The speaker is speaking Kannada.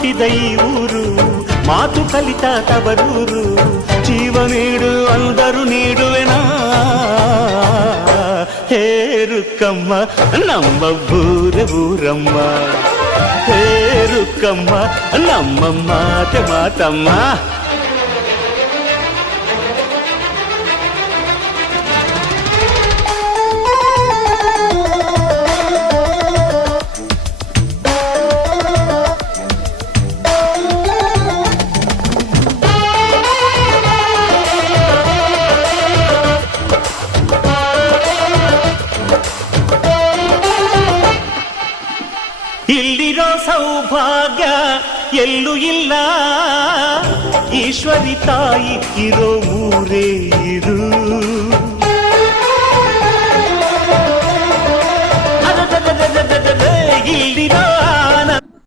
ಹುಟ್ಟಿದ ಈ ಊರು, ಮಾತು ಕಲಿತ ತವರೂರು. ಜೀವ ನೀಡು ಅಂದರು ನೀಡುವೆನಾ, ಹೇರುಕ್ಕಮ್ಮ ನಮ್ಮ ಊರಮ್ಮ, ಹೇರುಕ್ಕಮ್ಮ ನಮ್ಮ ಮಾತೆ ಮಾತಮ್ಮ. ಇಲ್ಲಿರೋ ಸೌಭಾಗ್ಯ ಎಲ್ಲೂ ಇಲ್ಲ, ಈಶ್ವರಿ ತಾಯಿ ಇರೋ ಊರೇ ಇದು.